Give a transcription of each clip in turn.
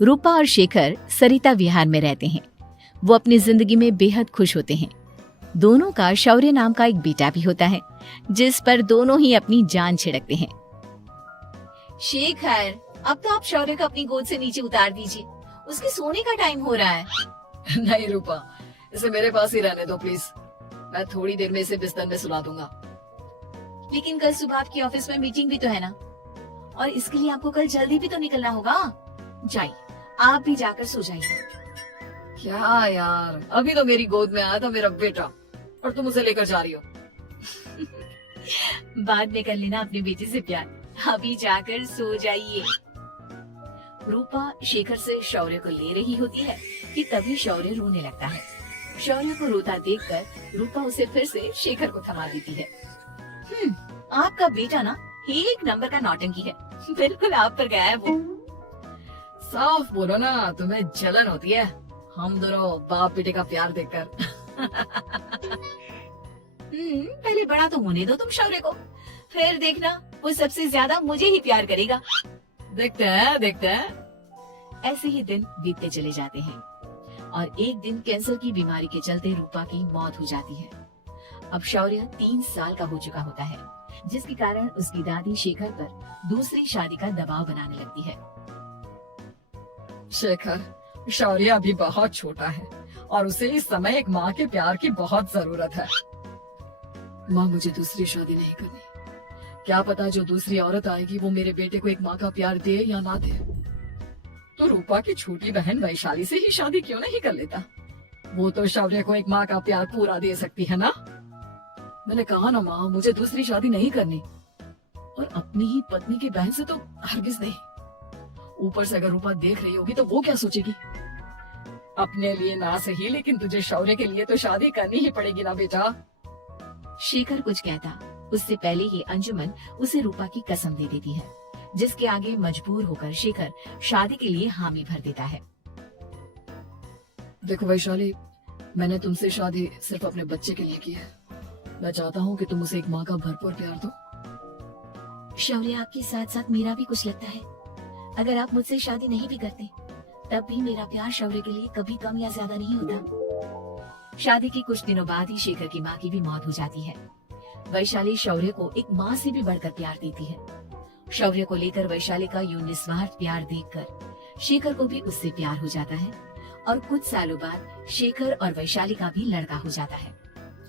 रूपा और शेखर सरिता विहार में रहते हैं। वो अपनी जिंदगी में बेहद खुश होते हैं। दोनों का शौर्य नाम का एक बेटा भी होता है, जिस पर दोनों ही अपनी जान छिड़कते हैं। शेखर, अब तो आप शौर्य को अपनी गोद से नीचे उतार दीजिए, उसके सोने का टाइम हो रहा है। नहीं रूपा, इसे मेरे पास ही रहने दो प्लीज। मैं थोड़ी देर में इसे बिस्तर में सुला दूंगा। लेकिन कल सुबह आपकी ऑफिस में मीटिंग भी तो है ना, और इसके लिए आपको कल जल्दी भी तो निकलना होगा। जाइए, आप भी जाकर सो जाइए। क्या यार, अभी तो मेरी गोद में आया था मेरा बेटा और तुम उसे लेकर जा रही हो। बाद में कर लेना अपने बेटे से प्यार, अभी जाकर सो जाइए। रूपा शेखर से शौर्य को ले रही होती है कि तभी शौर्य रोने लगता है। शौर्य को रोता देखकर रूपा उसे फिर से शेखर को थमा देती है। आपका बेटा ना एक नंबर का नौटंकी है, बिल्कुल आप पर गया है वो। साफ बोलो ना, तुम्हें जलन होती है हम दोनों बाप बेटे का प्यार देखकर। पहले बड़ा तो होने दो तुम शौर्य को, फिर देखना वो सबसे ज्यादा मुझे ही प्यार करेगा। देखते हैं। ऐसे ही दिन बीतते चले जाते हैं और एक दिन कैंसर की बीमारी के चलते रूपा की मौत हो जाती है। अब शौर्य 3 साल का हो चुका होता है, जिसके कारण उसकी दादी शेखर पर दूसरी शादी का दबाव बनाने लगती है। शेखर, शौर्य अभी बहुत छोटा है और उसे इस समय एक माँ के प्यार की बहुत जरूरत है। माँ, मुझे दूसरी शादी नहीं करनी। क्या पता जो दूसरी औरत आएगी वो मेरे बेटे को एक माँ का प्यार दे या ना दे। तो रूपा की छोटी बहन वैशाली से ही शादी क्यों नहीं कर लेता? वो तो शौर्य को एक माँ का प्यार पूरा दे सकती है ना। मैंने कहा ना माँ, मुझे दूसरी शादी नहीं करनी, और अपनी ही पत्नी की बहन से तो हरगिज नहीं। ऊपर से अगर रूपा देख रही होगी तो वो क्या सोचेगी? अपने लिए ना सही, लेकिन तुझे शौर्य के लिए तो शादी करनी ही पड़ेगी ना बेटा। शेखर कुछ कहता उससे पहले ही अंजुमन उसे रूपा की कसम दे देती है, जिसके आगे मजबूर होकर शेखर शादी के लिए हामी भर देता है। देखो वैशाली, मैंने तुमसे शादी सिर्फ अपने बच्चे के लिए की है। मैं चाहता हूँ कि तुम उसे एक माँ का भरपूर प्यार दो। शौर्य, आपके साथ साथ मेरा भी कुछ लगता है। अगर आप मुझसे शादी नहीं भी करते, तब भी मेरा प्यार शौर्य के लिए कभी कम या ज्यादा नहीं होता। शादी के कुछ दिनों बाद ही शेखर की माँ की भी मौत हो जाती है। वैशाली शौर्य को एक माँ से भी बढ़कर प्यार देती है। शौर्य को लेकर वैशाली का यूं निस्वार्थ प्यार देखकर शेखर को भी उससे प्यार हो जाता है और कुछ सालों बाद शेखर और वैशाली का भी लड़का हो जाता है।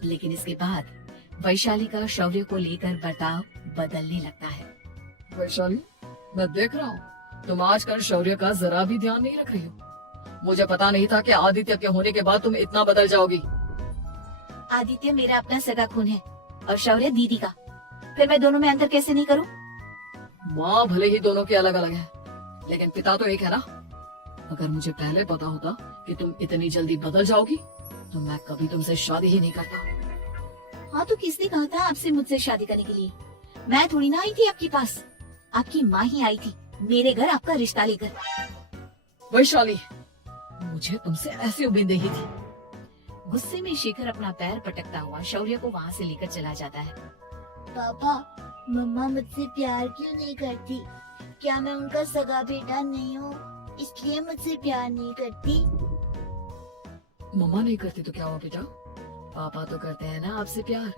लेकिन इसके बाद वैशाली का शौर्य को लेकर बर्ताव बदलने लगता है। वैशाली, मैं देख रहा हूँ तुम आजकल शौर्य का जरा भी ध्यान नहीं रख रही हो। मुझे पता नहीं था कि आदित्य के होने के बाद तुम इतना बदल जाओगी। आदित्य मेरा अपना सगा खून है और शौर्य दीदी का, फिर मैं दोनों में अंतर कैसे नहीं करूं? माँ भले ही दोनों के अलग अलग है, लेकिन पिता तो एक है ना। अगर मुझे पहले पता होता कि तुम इतनी जल्दी बदल जाओगी तो मैं कभी तुमसे शादी ही नहीं करता। हाँ, तो किसने कहा था आपसे मुझसे शादी करने के लिए? मैं थोड़ी ना आई थी आपके पास, आपकी माँ ही आई थी मेरे घर आपका रिश्ता लेकर। वैशाली, मुझे तुमसे ऐसी उम्मीद नहीं थी। गुस्से में शेखर अपना पैर पटकता हुआ शौर्य को वहाँ से लेकर चला जाता है। पापा, मम्मा मुझसे प्यार क्यों नहीं करती? क्या मैं उनका सगा बेटा नहीं हूँ, इसलिए मुझसे प्यार नहीं करती? मम्मा नहीं करती तो क्या हुआ बेटा, पापा तो करते हैं ना आपसे प्यार।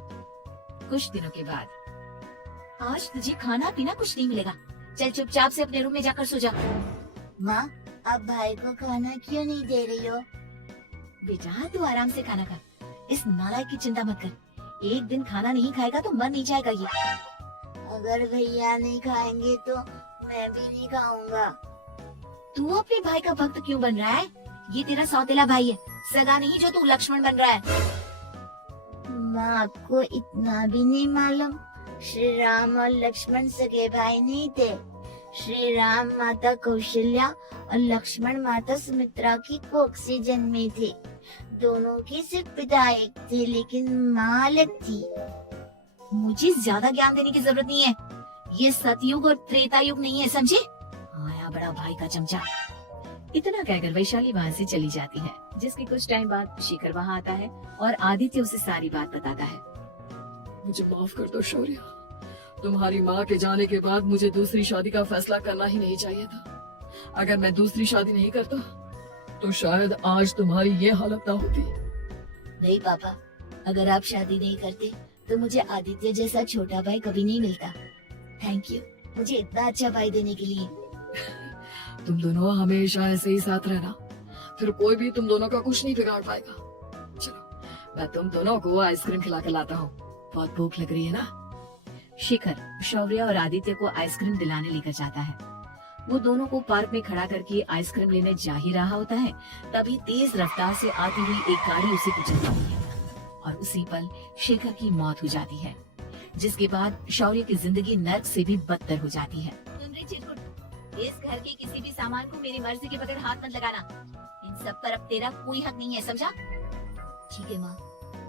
कुछ दिनों के बाद, आज तुझे खाना पीना कुछ नहीं मिलेगा, चल चुपचाप से अपने रूम में जाकर सो जा। माँ, आप भाई को खाना क्यों नहीं दे रही हो? बेटा तू आराम से खाना खा, इस नालायक की चिंता मत कर। एक दिन खाना नहीं खाएगा तो मर नहीं जाएगा ये। अगर भैया नहीं खाएंगे तो मैं भी नहीं खाऊंगा। तू अपने भाई का भक्त क्यों बन रहा है? ये तेरा सौतेला भाई है, सगा नहीं जो तू लक्ष्मण बन रहा है। माँ, आपको इतना भी नहीं मालूम? श्री राम और लक्ष्मण सगे भाई नहीं थे। श्री राम माता कौशल्या और लक्ष्मण माता सुमित्रा की कोख से जन्मे थे। दोनों के सिर्फ पिता एक थे, लेकिन माँ अलग थी। मुझे ज्यादा ज्ञान देने की जरूरत नहीं है, ये सतयुग और त्रेता युग नहीं है, समझे? आया बड़ा भाई का चमचा। इतना कहकर वैशाली वहाँ से चली जाती है, जिसके कुछ टाइम बाद शेखर वहाँ आता है और आदित्य उसे सारी बात बताता है। मुझे माफ कर दो शौर्य, तुम्हारी माँ के जाने के बाद मुझे दूसरी शादी का फैसला करना ही नहीं चाहिए था। अगर मैं दूसरी शादी नहीं करता तो शायद आज तुम्हारी ये हालत ना होती। नहीं पापा, अगर आप शादी नहीं करते तो मुझे आदित्य जैसा छोटा भाई कभी नहीं मिलता। थैंक यू मुझे इतना अच्छा भाई देने के लिए। तुम दोनों हमेशा ऐसे ही साथ रहना, फिर कोई भी तुम दोनों का कुछ नहीं बिगाड़ पाएगा। चलो मैं तुम दोनों को आइसक्रीम खिला के लाता हूँ, बहुत भूख लग रही है ना। शिखर शौर्य और आदित्य को आइसक्रीम दिलाने लेकर जाता है। वो दोनों को पार्क में खड़ा करके आइसक्रीम लेने जा ही रहा होता है, तभी तेज रफ्तार से आती हुई एक गाड़ी उसे कुचल जाती है और उसी पल शेखर की मौत हो जाती है, जिसके बाद शौर्य की जिंदगी नर्क से भी बदतर हो जाती है। सुन रही चिरकुट, इस घर के किसी भी सामान को मेरी मर्जी के बगैर हाथ मत लगाना। इन सब पर अब तेरा कोई हक नहीं है, समझा? ठीक है माँ,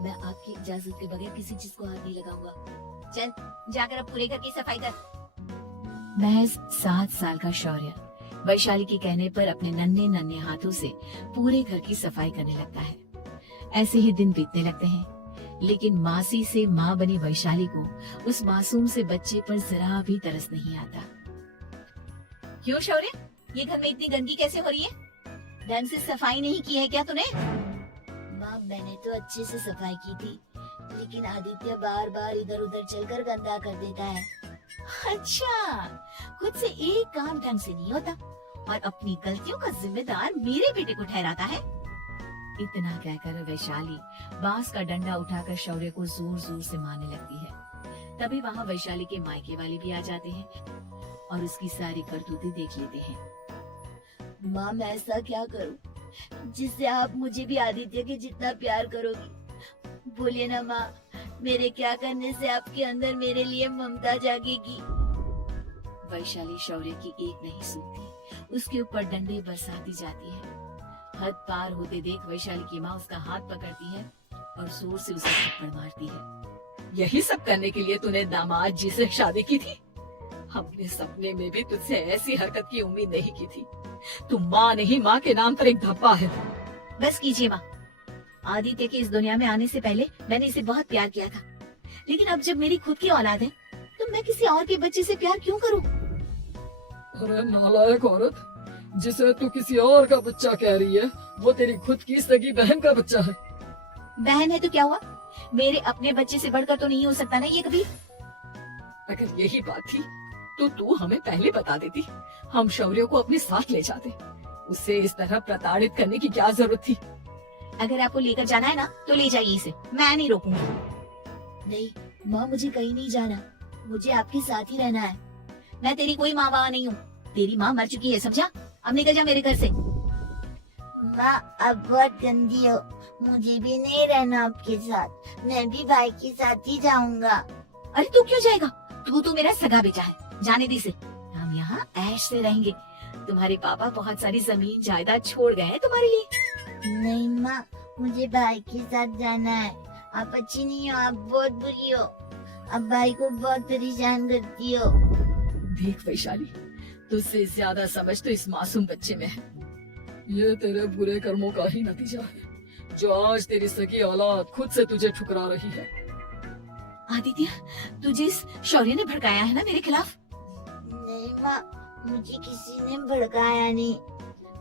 मैं आपकी इजाजत के बगैर किसी चीज को हाथ नहीं लगाऊंगा। चल जाकर अब पूरे घर की सफाई कर। महज 7 साल का शौर्य वैशाली के कहने पर अपने नन्हे नन्हे हाथों से पूरे घर की सफाई करने लगता है। ऐसे ही दिन बीतने लगते हैं, लेकिन मासी से माँ बनी वैशाली को उस मासूम से बच्चे पर जरा भी तरस नहीं आता। क्यों शौर्य, ये घर में इतनी गंदगी कैसे हो रही है? ढंग से सफाई नहीं की है क्या तूने? माँ मैंने तो अच्छे से सफाई की थी, लेकिन आदित्य बार बार इधर उधर चलकर गंदा कर देता है। अच्छा, खुद से एक काम ढंग से नहीं होता और अपनी गलतियों का जिम्मेदार मेरे बेटे को ठहराता है। इतना कहकर वैशाली बांस का डंडा उठाकर शौर्य को जोर जोर से मारने लगती है। तभी वहाँ वैशाली के मायके वाले भी आ जाते हैं और उसकी सारी करतूतें देख लेते हैं। माँ मैं ऐसा क्या करूँ जिससे आप मुझे भी आदित्य के जितना प्यार करोगी? बोलिए ना माँ, मेरे क्या करने से आपके अंदर मेरे लिए ममता जागेगी? वैशाली शौर्य की एक नहीं सुनती, उसके ऊपर डंडे बरसाती जाती है। हद पार होते देख वैशाली की माँ उसका हाथ पकड़ती है और जोर से उसे थप्पड़ मारती है। यही सब करने के लिए तूने दामाद जी से शादी की थी? हमने सपने में भी तुझसे ऐसी हरकत की उम्मीद नहीं की थी। तू माँ नहीं, माँ के नाम पर एक धब्बा है। बस कीजिए माँ, आदित्य के इस दुनिया में आने से पहले मैंने इसे बहुत प्यार किया था, लेकिन अब जब मेरी खुद की औलाद है तो मैं किसी और के बच्चे से प्यार क्यों करूं? अरे नालायक औरत, जिसे तू किसी और का बच्चा कह रही है वो तेरी खुद की सगी बहन का बच्चा है। बहन है तो क्या हुआ, मेरे अपने बच्चे से बढ़कर तो नहीं हो सकता ना ये कभी। अगर यही बात थी तो तू हमें पहले बता देती, हम शौर्य को अपने साथ ले जाते। उसे इस तरह प्रताड़ित करने की क्या जरूरत थी? अगर आपको लेकर जाना है ना तो ले जाइए इसे, मैं नहीं रोकूंगी। नहीं माँ, मुझे कहीं नहीं जाना, मुझे आपके साथ ही रहना है। मैं तेरी कोई माँ बाबा नहीं हूँ, तेरी माँ मर चुकी है, समझा? अब निकल जा मेरे घर से। माँ अब बहुत गंदी हो, मुझे भी नहीं रहना आपके साथ, मैं भी भाई के साथ ही जाऊंगा। अरे तू क्यों जाएगा, तू तो मेरा सगा बेटा है, जाने दे इसे। हम यहाँ ऐश से रहेंगे, तुम्हारे पापा बहुत सारी जमीन जायदाद छोड़ गए हैं तुम्हारे लिए। नहीं माँ, मुझे भाई के साथ जाना है। आप अच्छी नहीं हो, आप बहुत बुरी हो, आप भाई को बहुत परेशान करती हो। देख वैशाली, तुझसे ज्यादा समझ तो इस मासूम बच्चे में है। ये तेरे बुरे कर्मों का ही नतीजा है, जो आज तेरी सगी औलाद खुद से तुझे ठुकरा रही है। आदित्य, तुझे इस शौर्य ने भड़काया है ना मेरे खिलाफ? नहीं माँ, मुझे किसी ने भड़काया नहीं,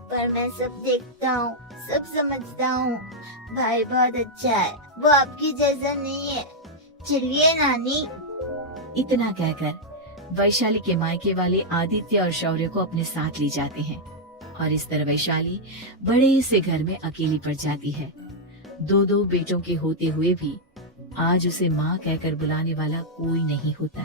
पर मैं सब देखता हूँ, सब समझता हूँ। भाई बहुत अच्छा है, वो आपकी जैसा नहीं है। चलिए नानी। इतना कहकर वैशाली के मायके वाले आदित्य और शौर्य को अपने साथ ले जाते हैं और इस तरह वैशाली बड़े से घर में अकेली पड़ जाती है। 2 बेटों के होते हुए भी आज उसे माँ कहकर बुलाने वाला कोई नहीं होता।